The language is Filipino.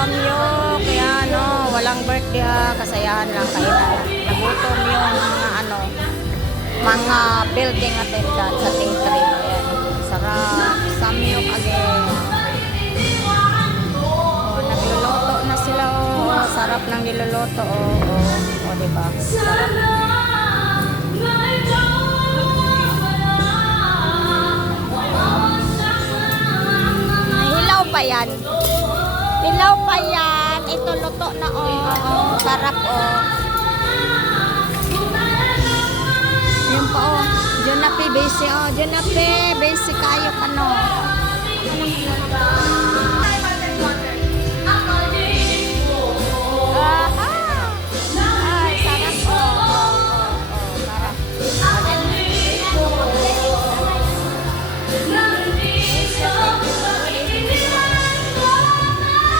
Samyok. Yan, no. Walang birthday ha. Kasayahan lang kayo na. Nagutom yung mga ano, mga building attendant sa Tingtrim. Ayan. Sarap. Samyok again. Oh, nagluluto na sila. Oh, sarap ng niluluto. Oh, diba? Sarap. Hilaw pa yan. Hilaw pa yan. Ito luto na oh. Sarap oh. Yun pa oh. Junapi basic oh. Junapi basic kayo kano.